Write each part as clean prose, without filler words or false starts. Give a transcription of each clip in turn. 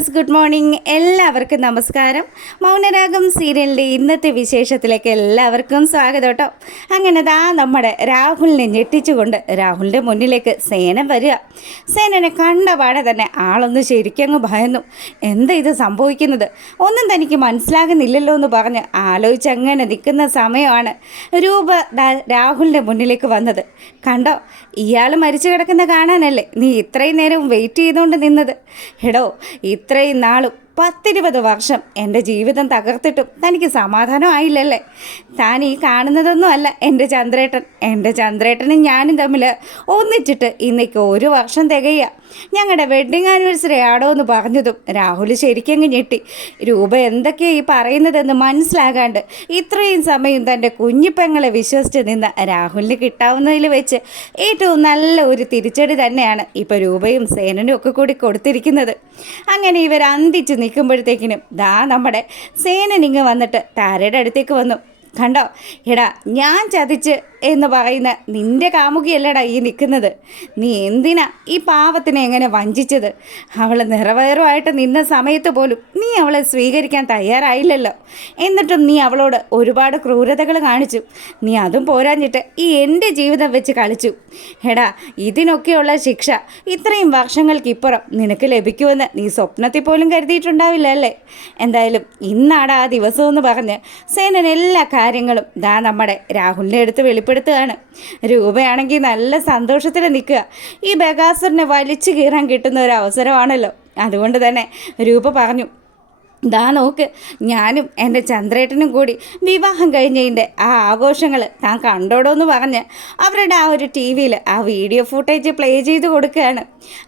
Viewers, good morning. എല്ലാവർക്കും നമസ്കാരം. മൗനരാഗം സീരിയലിൻ്റെ ഇന്നത്തെ വിശേഷത്തിലേക്ക് എല്ലാവർക്കും സ്വാഗതം കേട്ടോ. അങ്ങനെ നമ്മുടെ രാഹുലിനെ ഞെട്ടിച്ചുകൊണ്ട് രാഹുലിൻ്റെ മുന്നിലേക്ക് സേനൻ വരിക. സേനനെ കണ്ട പാടെ തന്നെ ആളൊന്ന് ശരിക്കങ്ങ് ഭയന്നു. എന്താ ഇത് സംഭവിക്കുന്നത്, ഒന്നും തനിക്ക് മനസ്സിലാകുന്നില്ലല്ലോ എന്ന് പറഞ്ഞ് ആലോചിച്ചങ്ങനെ നിൽക്കുന്ന സമയമാണ് രൂപ രാഹുലിൻ്റെ മുന്നിലേക്ക് വന്നത്. കണ്ടോ, ഇയാൾ മരിച്ചു കിടക്കുന്ന കാണാനല്ലേ നീ ഇത്രയും നേരം വെയിറ്റ് ചെയ്തുകൊണ്ട് നിന്നത്? എടോ, ഇത്രയും നാളും 10-20 വർഷം എൻ്റെ ജീവിതം തകർത്തിട്ടും തനിക്ക് സമാധാനം ആയില്ലല്ലേ? താൻ ഈ കാണുന്നതൊന്നും അല്ല എൻ്റെ ചന്ദ്രേട്ടനും ഞാനും തമ്മിൽ ഒന്നിച്ചിട്ട് ഇന്നേക്ക് 1 വർഷം തികയുക. ഞങ്ങളുടെ വെഡ്ഡിങ് ആനിവേഴ്സറി ആടോ എന്ന് പറഞ്ഞതും രാഹുൽ ശരിക്കങ്ങ് ഞെട്ടി. രൂപ എന്തൊക്കെയാണ് ഈ പറയുന്നതെന്ന് മനസ്സിലാകാണ്ട് ഇത്രയും സമയം തൻ്റെ കുഞ്ഞിപ്പെങ്ങളെ വിശ്വസിച്ച് നിന്ന രാഹുലിന് കിട്ടാവുന്നതിൽ വെച്ച് ഏറ്റവും നല്ല ഒരു തിരിച്ചടി തന്നെയാണ് ഇപ്പോൾ രൂപയും സേനനും ഒക്കെ കൂടി കൊടുത്തിരിക്കുന്നത്. അങ്ങനെ ഇവർ അന്തിച്ച് നിൽക്കുമ്പോഴത്തേക്കിനും നമ്മുടെ സേനനിങ്ങ് വന്നിട്ട് താരയുടെ അടുത്തേക്ക് വന്നു. കണ്ടോ, എടാ, ഞാൻ ചതിച്ച് എന്ന് പറയുന്ന നിൻ്റെ കാമുകിയല്ലടാ ഈ നിൽക്കുന്നത്. നീ എന്തിനാ ഈ പാവത്തിനെ എങ്ങനെ വഞ്ചിച്ചത്? അവൾ നിറവേറുമായിട്ട് നിന്ന സമയത്ത് പോലും നീ അവളെ സ്വീകരിക്കാൻ തയ്യാറായില്ലല്ലോ. എന്നിട്ടും നീ അവളോട് ഒരുപാട് ക്രൂരതകൾ കാണിച്ചു. നീ അതും പോരാഞ്ഞിട്ട് ഈ എൻ്റെ ജീവിതം വെച്ച് കളിച്ചു. എടാ, ഇതിനൊക്കെയുള്ള ശിക്ഷ ഇത്രയും വർഷങ്ങൾക്കിപ്പുറം നിനക്ക് ലഭിക്കുമെന്ന് നീ സ്വപ്നത്തിൽ പോലും കരുതിയിട്ടുണ്ടാവില്ല അല്ലേ? എന്തായാലും ഇന്നാടാ ആ ദിവസമെന്ന് പറഞ്ഞ് സേനൻ എല്ലാ കാര്യങ്ങളും നമ്മുടെ രാഹുലിൻ്റെ അടുത്ത് വെളിപ്പെടുത്തുകയാണ്. രൂപയാണെങ്കിൽ നല്ല സന്തോഷത്തിൽ നിൽക്കുക. ഈ ബഗാസുരനെ വലിച്ചു കീറാൻ കിട്ടുന്ന ഒരു അവസരമാണല്ലോ. അതുകൊണ്ട് തന്നെ രൂപ പറഞ്ഞു, നോക്ക്, ഞാനും എൻ്റെ ചന്ദ്രേട്ടനും കൂടി വിവാഹം കഴിഞ്ഞതിൻ്റെ ആ ആഘോഷങ്ങൾ താൻ കണ്ടോടോ എന്ന് പറഞ്ഞ് അവരുടെ ആ ഒരു ടി വിയിൽ ആ വീഡിയോ ഫുട്ടേജ് പ്ലേ ചെയ്ത് കൊടുക്കുകയാണ്.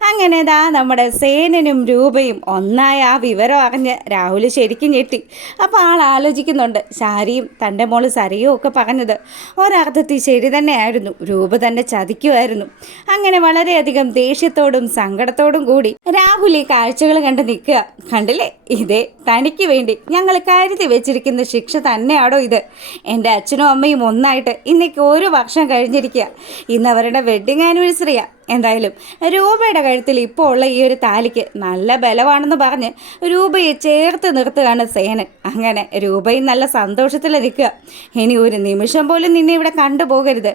അങ്ങനെ നമ്മുടെ സേനനും രൂപയും ഒന്നായ ആ വിവരം അറിഞ്ഞ് രാഹുൽ ശരിക്കും ഞെട്ടി. അപ്പോൾ ആൾ ആലോചിക്കുന്നുണ്ട്, ശാരിയും തൻ്റെ മോള് സരിയും ഒക്കെ പറഞ്ഞത് ഒരർത്ഥത്തിൽ ശരി തന്നെയായിരുന്നു. രൂപ തന്നെ ചതിക്കുമായിരുന്നു. അങ്ങനെ വളരെയധികം ദേഷ്യത്തോടും സങ്കടത്തോടും കൂടി രാഹുൽ ഈ കാഴ്ചകൾ കണ്ട് നിൽക്കുക. കണ്ടില്ലേ, ഇതേ തനിക്ക് വേണ്ടി ഞങ്ങൾ കരുതി വെച്ചിരിക്കുന്ന ശിക്ഷ തന്നെയാണോ ഇത്? എൻ്റെ അച്ഛനും അമ്മയും ഒന്നായിട്ട് ഇന്നേക്ക് 1 വർഷം കഴിഞ്ഞിരിക്കുക. ഇന്ന് അവരുടെ വെഡ്ഡിങ് ആനിവേഴ്സറിയാണ്. എന്തായാലും രൂപയുടെ കഴുത്തിൽ ഇപ്പോൾ ഉള്ള ഈ ഒരു താലിക്ക് നല്ല ബലമാണെന്ന് പറഞ്ഞ് രൂപയെ ചേർത്ത് നിർത്തുകയാണ് സേനൻ. അങ്ങനെ രൂപയും നല്ല സന്തോഷത്തിൽ നിൽക്കുക. ഇനി ഒരു നിമിഷം പോലും നിന്നെ ഇവിടെ കണ്ടുപോകരുത്.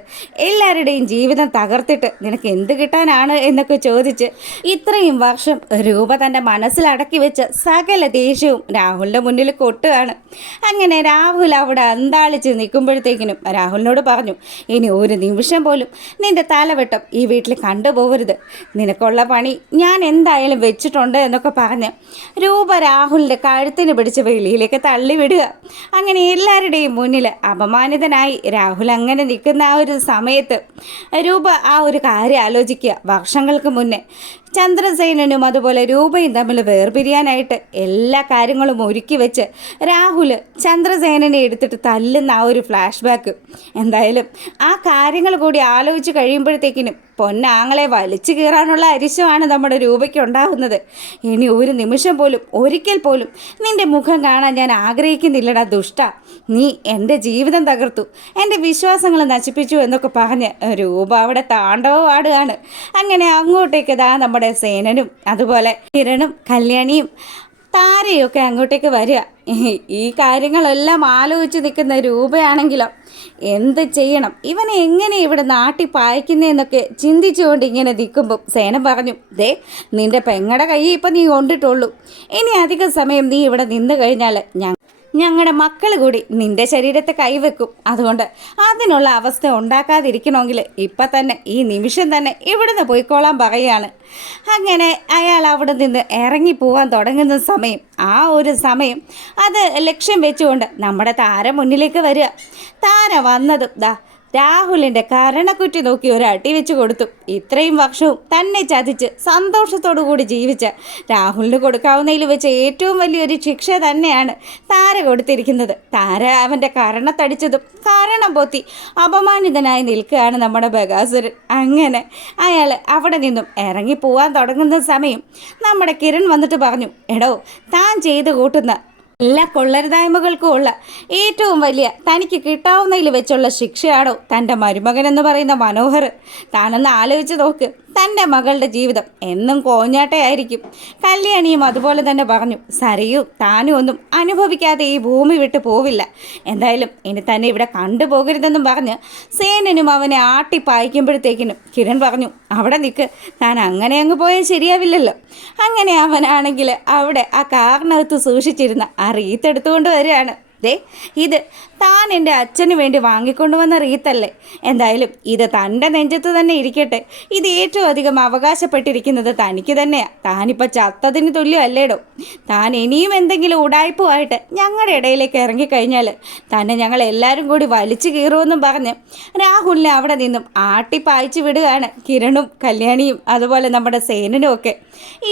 എല്ലാവരുടെയും ജീവിതം തകർത്തിട്ട് നിനക്ക് എന്ത് കിട്ടാനാണ് എന്നൊക്കെ ചോദിച്ച് ഇത്രയും വർഷം രൂപ തൻ്റെ മനസ്സിലടക്കി വെച്ച സകല ദേഷ്യവും രാഹുലിൻ്റെ മുന്നിൽ കൊട്ടുകയാണ്. അങ്ങനെ രാഹുൽ അവിടെ അന്താളിച്ച് നിൽക്കുമ്പോഴത്തേക്കിനും രാഹുലിനോട് പറഞ്ഞു, ഇനി ഒരു നിമിഷം പോലും നിൻ്റെ തലവെട്ടം ഈ വീട്ടിൽ കണ്ടുപോകരുത്. നിനക്കുള്ള പണി ഞാൻ എന്തായാലും വെച്ചിട്ടുണ്ട് എന്നൊക്കെ പറഞ്ഞ് രൂപ രാഹുലിൻ്റെ കഴുത്തിന് പിടിച്ച് വെളിയിലേക്ക് തള്ളിവിടുക. അങ്ങനെ എല്ലാവരുടെയും മുന്നിൽ അപമാനിതനായി രാഹുൽ അങ്ങനെ നിൽക്കുന്ന ആ ഒരു സമയത്ത് രൂപ ആ ഒരു കാര്യം ആലോചിക്കുക. വർഷങ്ങൾക്ക് മുന്നേ ചന്ദ്രസേനനും അതുപോലെ രൂപയും തമ്മിൽ വേർപിരിയാനായിട്ട് എല്ലാ കാര്യങ്ങളും ഒരുക്കി വെച്ച് രാഹുൽ ചന്ദ്രസേനനെ എടുത്തിട്ട് തല്ലുന്ന ആ ഒരു ഫ്ലാഷ് ബാക്ക്. എന്തായാലും ആ കാര്യങ്ങൾ കൂടി ആലോചിച്ച് കഴിയുമ്പോഴത്തേക്കിനും പൊന്നാങ്ങളെ വലിച്ചു കീറാനുള്ള അരിശമാണ് നമ്മുടെ രൂപയ്ക്ക് ഉണ്ടാകുന്നത്. ഇനി ഒരു നിമിഷം പോലും ഒരിക്കൽ പോലും നിൻ്റെ മുഖം കാണാൻ ഞാൻ ആഗ്രഹിക്കുന്നില്ലടാ ദുഷ്ട. നീ എൻ്റെ ജീവിതം തകർത്തു, എൻ്റെ വിശ്വാസങ്ങൾ നശിപ്പിച്ചു എന്നൊക്കെ പറഞ്ഞ് രൂപ അവിടെ താണ്ഡവമാടുകയാണ്. അങ്ങനെ അങ്ങോട്ടേക്ക് നമ്മുടെ സേനനും അതുപോലെ കിരണും കല്യാണിയും താരയൊക്കെ അങ്ങോട്ടേക്ക് വരിക. ഈ കാര്യങ്ങളെല്ലാം ആലോചിച്ച് നിൽക്കുന്ന രൂപയാണെങ്കിലോ എന്ത് ചെയ്യണം, ഇവനെ എങ്ങനെ ഇവിടെ നാട്ടിൽ പായിക്കുന്നതെന്നൊക്കെ ചിന്തിച്ചുകൊണ്ട് ഇങ്ങനെ നിൽക്കുമ്പോൾ സേന പറഞ്ഞു, നിൻ്റെ പെങ്ങടെ കൈ ഇപ്പം നീ കൊണ്ടിട്ടുള്ളൂ. ഇനി അധിക സമയം നീ ഇവിടെ നിന്ന് കഴിഞ്ഞാൽ ഞങ്ങളുടെ മക്കൾ കൂടി നിൻ്റെ ശരീരത്തെ കൈവെക്കും. അതുകൊണ്ട് അതിനുള്ള അവസ്ഥ ഉണ്ടാക്കാതിരിക്കണമെങ്കിൽ ഇപ്പം തന്നെ ഈ നിമിഷം തന്നെ ഇവിടുന്ന് പോയിക്കോളാൻ പറയുകയാണ്. അങ്ങനെ അയാൾ അവിടെ നിന്ന് ഇറങ്ങിപ്പോവാൻ തുടങ്ങുന്ന സമയം ആ ഒരു സമയം അത് ലക്ഷ്യം വെച്ചുകൊണ്ട് നമ്മുടെ താര മുന്നിലേക്ക് വരിക. താര വന്നതും രാഹുലിൻ്റെ കരണക്കുറ്റി നോക്കി ഒരു അടി വെച്ച് കൊടുത്തു. ഇത്രയും വർഷവും തന്നെ ചതിച്ച് സന്തോഷത്തോടു കൂടി ജീവിച്ച രാഹുലിന് കൊടുക്കാവുന്നതിൽ വെച്ച് ഏറ്റവും വലിയൊരു ശിക്ഷ തന്നെയാണ് താര കൊടുത്തിരിക്കുന്നത്. താര അവൻ്റെ കരണത്തടിച്ചതും കാരണം പൊത്തി അപമാനിതനായി നിൽക്കുകയാണ് നമ്മുടെ ബഗാസുരൻ. അങ്ങനെ അയാൾ അവിടെ നിന്നും ഇറങ്ങിപ്പോവാൻ തുടങ്ങുന്ന സമയം നമ്മുടെ കിരൺ വന്നിട്ട് പറഞ്ഞു, എടോ, താൻ ചെയ്ത് കൂട്ടുന്ന എല്ലാ കൊള്ളരുതായ്മകൾക്കും ഉള്ള ഏറ്റവും വലിയ തനിക്ക് കിട്ടാവുന്നതിൽ വെച്ചുള്ള ശിക്ഷയാണോ തൻ്റെ മരുമകൻ എന്ന് പറയുന്ന മനോഹർ? താനൊന്ന് ആലോചിച്ച് നോക്ക്. തൻ്റെ മകളുടെ ജീവിതം എന്നും കോഞ്ഞാട്ടയായിരിക്കും. കല്യാണിയും അതുപോലെ തന്നെ പറഞ്ഞു, സരയും താനും ഒന്നും അനുഭവിക്കാതെ ഈ ഭൂമി വിട്ട് പോവില്ല. എന്തായാലും ഇനി തന്നെ ഇവിടെ കണ്ടുപോകരുതെന്നും പറഞ്ഞ് സേനനും അവനെ ആട്ടിപ്പായിക്കുമ്പോഴത്തേക്കിനും കിരൺ പറഞ്ഞു, അവിടെ നിൽക്ക്, താൻ അങ്ങനെ അങ്ങ് പോയാൽ ശരിയാവില്ലല്ലോ. അങ്ങനെ അവനാണെങ്കിൽ അവിടെ ആ കാറിനകത്ത് സൂക്ഷിച്ചിരുന്ന ആ റീത്തെടുത്തുകൊണ്ട് വരികയാണ്. ദേ, ഇത് താൻ എൻ്റെ അച്ഛന് വേണ്ടി വാങ്ങിക്കൊണ്ടുവന്ന റീത്തല്ലേ? എന്തായാലും ഇത് തൻ്റെ നെഞ്ചത്ത് തന്നെ ഇരിക്കട്ടെ. ഇത് ഏറ്റവും അധികം അവകാശപ്പെട്ടിരിക്കുന്നത് തനിക്ക് തന്നെയാണ്. താനിപ്പോൾ ചത്തതിന് തുല്യമല്ലേടോ. താൻ ഇനിയും എന്തെങ്കിലും ഉടായ്പുമായിട്ട് ഞങ്ങളുടെ ഇടയിലേക്ക് ഇറങ്ങിക്കഴിഞ്ഞാൽ തന്നെ ഞങ്ങൾ എല്ലാവരും കൂടി വലിച്ചു കീറുമെന്നും പറഞ്ഞ് രാഹുലിനെ അവിടെ നിന്നും ആട്ടിപ്പായിച്ചു വിടുകയാണ് കിരണും കല്യാണിയും അതുപോലെ നമ്മുടെ സേനനും ഒക്കെ.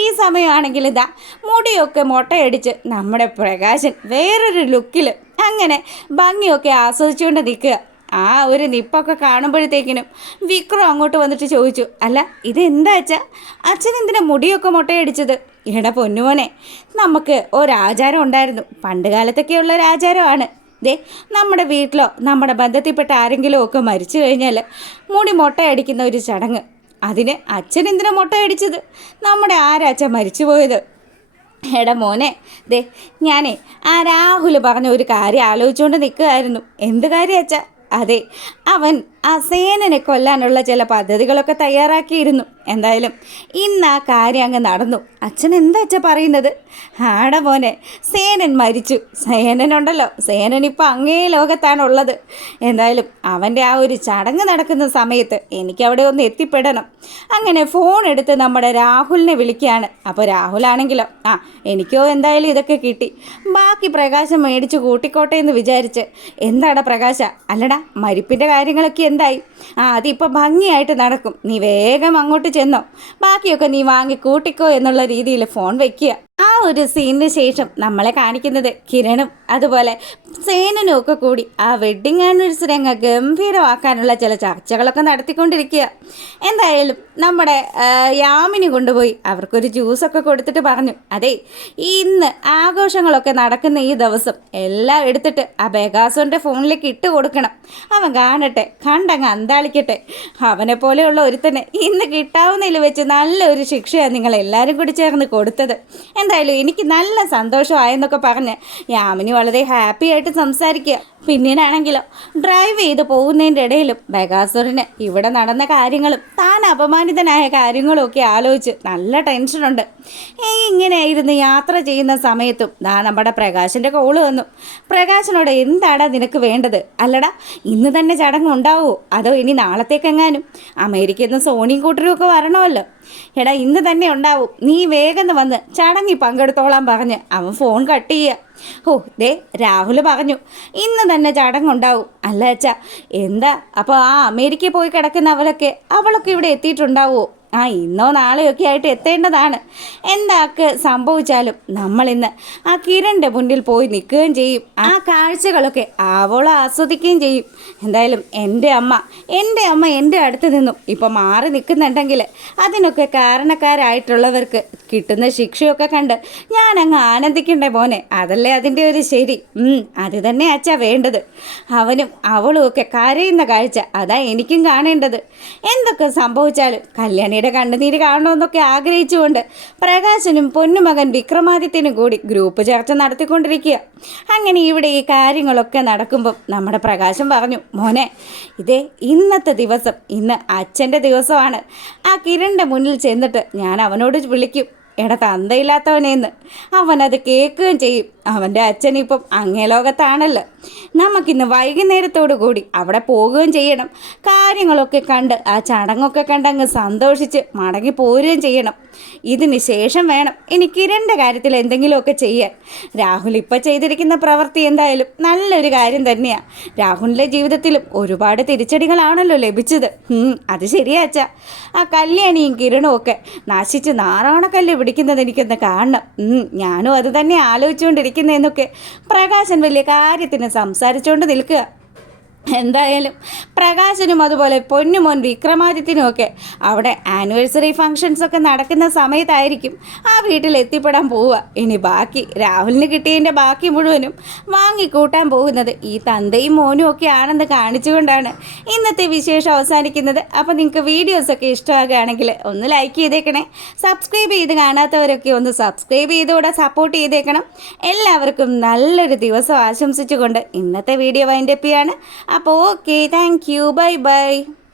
ഈ സമയമാണെങ്കിൽ ഇതാ മുടിയൊക്കെ മൊട്ടയടിച്ച് നമ്മുടെ പ്രകാശൻ വേറൊരു ലുക്കിൽ അങ്ങനെ ഭംഗിയൊക്കെ ആസ്വദിച്ചുകൊണ്ട് നിൽക്കുക. ആ ഒരു നിപ്പൊക്കെ കാണുമ്പോഴത്തേക്കിനും വിക്രം അങ്ങോട്ട് വന്നിട്ട് ചോദിച്ചു, അല്ല ഇതെന്താ അച്ഛാ, അച്ഛൻ എന്തിനാ മുടിയൊക്കെ മുട്ടയടിച്ചത്? എടാ പൊന്നുമോനെ, നമുക്ക് ഒരാചാരം ഉണ്ടായിരുന്നു, പണ്ട് കാലത്തൊക്കെയുള്ള ഒരാചാരമാണ്. ദേ, നമ്മുടെ വീട്ടിലോ നമ്മുടെ ബന്ധത്തിൽപ്പെട്ട ആരെങ്കിലും ഒക്കെ മരിച്ചു കഴിഞ്ഞാൽ മുടി മുട്ടയടിക്കുന്ന ഒരു ചടങ്ങ്. അതിന് അച്ഛൻ എന്തിനാ മുട്ടയടിച്ചത്? നമ്മുടെ ആരാച്ചാ മരിച്ചു പോയത്? എടാ മോനെ, ദേ ഞാനേ ആ രാഹുൽ പറഞ്ഞ ഒരു കാര്യം ആലോചിച്ചുകൊണ്ട് നിൽക്കുകയായിരുന്നു. എന്ത് കാര്യം അച്ഛാ? അതെ, അവൻ ആ സേനനെ കൊല്ലാനുള്ള ചില പദ്ധതികളൊക്കെ തയ്യാറാക്കിയിരുന്നു. എന്തായാലും ഇന്ന് ആ കാര്യം അങ്ങ് നടന്നു. അച്ഛൻ എന്താ അച്ഛാ പറയുന്നത്? ആടാ മോനെ, സേനൻ മരിച്ചു. സേനനുണ്ടല്ലോ, സേനൻ ഇപ്പോൾ അങ്ങേ ലോകത്താണുള്ളത്. എന്തായാലും അവൻ്റെ ആ ഒരു ചടങ്ങ് നടക്കുന്ന സമയത്ത് എനിക്കവിടെ ഒന്ന് എത്തിപ്പെടണം. അങ്ങനെ ഫോൺ എടുത്ത് നമ്മുടെ രാഹുലിനെ വിളിക്കുകയാണ്. അപ്പോൾ രാഹുലാണെങ്കിലോ, എനിക്കോ എന്തായാലും ഇതൊക്കെ കിട്ടി, ബാക്കി പ്രകാശം മേടിച്ച് കൂട്ടിക്കോട്ടെ എന്ന് വിചാരിച്ച്. എന്താടാ പ്രകാശ? അല്ലടാ, മരിപ്പിൻ്റെ കാര്യങ്ങളൊക്കെ എന്തായി? അതിപ്പോൾ ഭംഗിയായിട്ട് നടക്കും, നീ വേഗം അങ്ങോട്ട് ചെന്നോ, ബാക്കിയൊക്കെ നീ വാങ്ങി കൂട്ടിക്കോ എന്നുള്ള രീതിയിൽ ഫോൺ വയ്ക്കുക. ആ ഒരു സീനിന് ശേഷം നമ്മളെ കാണിക്കുന്നത് കിരണും അതുപോലെ സേനനും ഒക്കെ കൂടി ആ വെഡ്ഡിങ് ആനിവേഴ്സറി അങ്ങ് ഗംഭീരമാക്കാനുള്ള ചില ചർച്ചകളൊക്കെ നടത്തിക്കൊണ്ടിരിക്കുക. എന്തായാലും നമ്മുടെ യാമിനി കൊണ്ടുപോയി അവർക്കൊരു ജ്യൂസൊക്കെ കൊടുത്തിട്ട് പറഞ്ഞു, അതെ ഇന്ന് ആഘോഷങ്ങളൊക്കെ നടക്കുന്ന ഈ ദിവസം എല്ലാം എടുത്തിട്ട് ആ ബെഗാസോൻ്റെ ഫോണിലേക്ക് ഇട്ട് കൊടുക്കണം. അവൻ കാണട്ടെ, കണ്ടങ്ങ് അന്താളിക്കട്ടെ. അവനെ പോലെയുള്ള ഒരുത്തനെ ഇന്ന് കിട്ടാവുന്നതിൽ വെച്ച് നല്ലൊരു ശിക്ഷയാണ് നിങ്ങളെല്ലാവരും കൂടി ചേർന്ന് കൊടുത്തത്. എന്തായാലും എനിക്ക് നല്ല സന്തോഷമായെന്നൊക്കെ പറഞ്ഞ് യാമിനി വളരെ ഹാപ്പി ആയിട്ട് സംസാരിക്കുക. പിന്നീടാണെങ്കിലോ ഡ്രൈവ് ചെയ്ത് പോകുന്നതിൻ്റെ ഇടയിലും ബെഗാസുറിന് ഇവിടെ നടന്ന കാര്യങ്ങളും താൻ അപമാനിതനായ കാര്യങ്ങളും ഒക്കെ ആലോചിച്ച് നല്ല ടെൻഷനുണ്ട്. ഇങ്ങനെയായിരുന്നു യാത്ര ചെയ്യുന്ന സമയത്തും നമ്മുടെ പ്രകാശിൻ്റെ കോള് വന്നു. പ്രകാശിനോട് എന്താടാ നിനക്ക് വേണ്ടത്? അല്ലടാ, ഇന്ന് തന്നെ ചടങ്ങ് ഉണ്ടാവുമോ അതോ ഇനി നാളത്തേക്കെങ്ങാനും? അമേരിക്കയിൽ നിന്ന് സോണിയും കൂട്ടരും ഒക്കെ വരണമല്ലോ. എടാ, ഇന്ന് തന്നെ ഉണ്ടാവും, നീ വേഗം വന്ന് ചടങ്ങിൽ പങ്കെടുത്തോളാൻ പറഞ്ഞ് അവൻ ഫോൺ കട്ട് ചെയ്യുക. ദേ രാഹുൽ പറഞ്ഞു ഇന്ന് തന്നെ ചടങ്ങുണ്ടാവും. അല്ല അച്ഛാ, എന്താ അപ്പോൾ ആ അമേരിക്കയിൽ പോയി കിടക്കുന്നവരൊക്കെ അവളൊക്കെ ഇവിടെ എത്തിയിട്ടുണ്ടാവുമോ? ഇന്നോ നാളെയോ ഒക്കെ ആയിട്ട് എത്തേണ്ടതാണ്. എന്താക്ക് സംഭവിച്ചാലും നമ്മളിന്ന് ആ കിരണിൻ്റെ മുന്നിൽ പോയി നിൽക്കുകയും ചെയ്യും. ആ കാഴ്ചകളൊക്കെ ആവോളം ആസ്വദിക്കുകയും ചെയ്യും. എന്തായാലും എൻ്റെ അമ്മ എൻ്റെ അടുത്ത് നിന്നും ഇപ്പോൾ മാറി നിൽക്കുന്നുണ്ടെങ്കിൽ അതിനൊക്കെ കാരണക്കാരായിട്ടുള്ളവർക്ക് കിട്ടുന്ന ശിക്ഷയൊക്കെ കണ്ട് ഞാൻ അങ്ങ് ആനന്ദിക്കണ്ടേ മോനെ? അതല്ലേ അതിൻ്റെ ഒരു ശരി. അത് തന്നെ അച്ഛാ വേണ്ടത്. അവനും അവളും ഒക്കെ കരയുന്ന കാഴ്ച അതാ എനിക്കും കാണേണ്ടത്. എന്തൊക്കെ സംഭവിച്ചാലും കല്യാണിയുടെ കണ്ണുനീര് കാണണമെന്നൊക്കെ ആഗ്രഹിച്ചുകൊണ്ട് പ്രകാശനും പൊന്നുമകൻ വിക്രമാദിത്യനും കൂടി ഗ്രൂപ്പ് ചർച്ച നടത്തിക്കൊണ്ടിരിക്കുക. അങ്ങനെ ഇവിടെ ഈ കാര്യങ്ങളൊക്കെ നടക്കുമ്പം നമ്മുടെ പ്രകാശം പറഞ്ഞു, മോനെ ഇതേ ഇന്നത്തെ ദിവസം ഇന്ന് അച്ഛൻ്റെ ദിവസമാണ്. ആ കിരണിൻ്റെ മുന്നിൽ ചെന്നിട്ട് ഞാൻ അവനോട് വിളിക്കും, എടാ തന്തയില്ലാത്തവനെന്ന്. അവനത് കേൾക്കുകയും ചെയ്യും. അവൻ്റെ അച്ഛനിപ്പം അങ്ങേ ലോകത്താണല്ലോ. നമുക്കിന്ന് വൈകുന്നേരത്തോടു കൂടി അവിടെ പോകുകയും ചെയ്യണം. കാര്യങ്ങളൊക്കെ കണ്ട് ആ ചടങ്ങൊക്കെ കണ്ടങ്ങ് സന്തോഷിച്ച് മടങ്ങി പോരുകയും ചെയ്യണം. ഇതിന് ശേഷം വേണം ഇനി കിരണിൻ്റെ കാര്യത്തിൽ എന്തെങ്കിലുമൊക്കെ ചെയ്യാൻ. രാഹുൽ ഇപ്പോൾ ചെയ്തിരിക്കുന്ന പ്രവൃത്തി എന്തായാലും നല്ലൊരു കാര്യം തന്നെയാണ്. രാഹുലിൻ്റെ ജീവിതത്തിലും ഒരുപാട് തിരിച്ചടികളാണല്ലോ ലഭിച്ചത്. അത് ശരിയാച്ചാ. ആ കല്യാണിയും കിരണും ഒക്കെ നശിച്ച് നാറാണക്കല്ല് പിടിക്കുന്നത് എനിക്കൊന്ന് കാണണം. ഞാനും അത് തന്നെ ആലോചിച്ചുകൊണ്ടിരിക്കുന്നതെന്നൊക്കെ പ്രകാശൻ വലിയ കാര്യത്തിന് സംസാരിച്ചുകൊണ്ട് നിൽക്കുക. എന്തായാലും പ്രകാശനും അതുപോലെ പൊന്നുമോൻ വിക്രമാദിത്യനുമൊക്കെ അവിടെ ആനിവേഴ്സറി ഫങ്ഷൻസൊക്കെ നടക്കുന്ന സമയത്തായിരിക്കും ആ വീട്ടിൽ എത്തിപ്പെടാൻ പോവുക. ഇനി ബാക്കി രാഹുലിന് കിട്ടിയതിൻ്റെ ബാക്കി മുഴുവനും വാങ്ങിക്കൂട്ടാൻ പോകുന്നത് ഈ തന്തയും മോനും ഒക്കെ ആണെന്ന് കാണിച്ചുകൊണ്ടാണ് ഇന്നത്തെ വിശേഷം അവസാനിക്കുന്നത്. അപ്പോൾ നിങ്ങൾക്ക് വീഡിയോസൊക്കെ ഇഷ്ടമാകുകയാണെങ്കിൽ ഒന്ന് ലൈക്ക് ചെയ്തേക്കണേ. സബ്സ്ക്രൈബ് ചെയ്ത് കാണാത്തവരൊക്കെ ഒന്ന് സബ്സ്ക്രൈബ് ചെയ്തുകൂടെ സപ്പോർട്ട് ചെയ്തേക്കണം. എല്ലാവർക്കും നല്ലൊരു ദിവസം ആശംസിച്ചുകൊണ്ട് ഇന്നത്തെ വീഡിയോ വൈൻഡപ്പ് ചെയ്യാണ്. അപ്പോൾ okay, thank you, bye bye.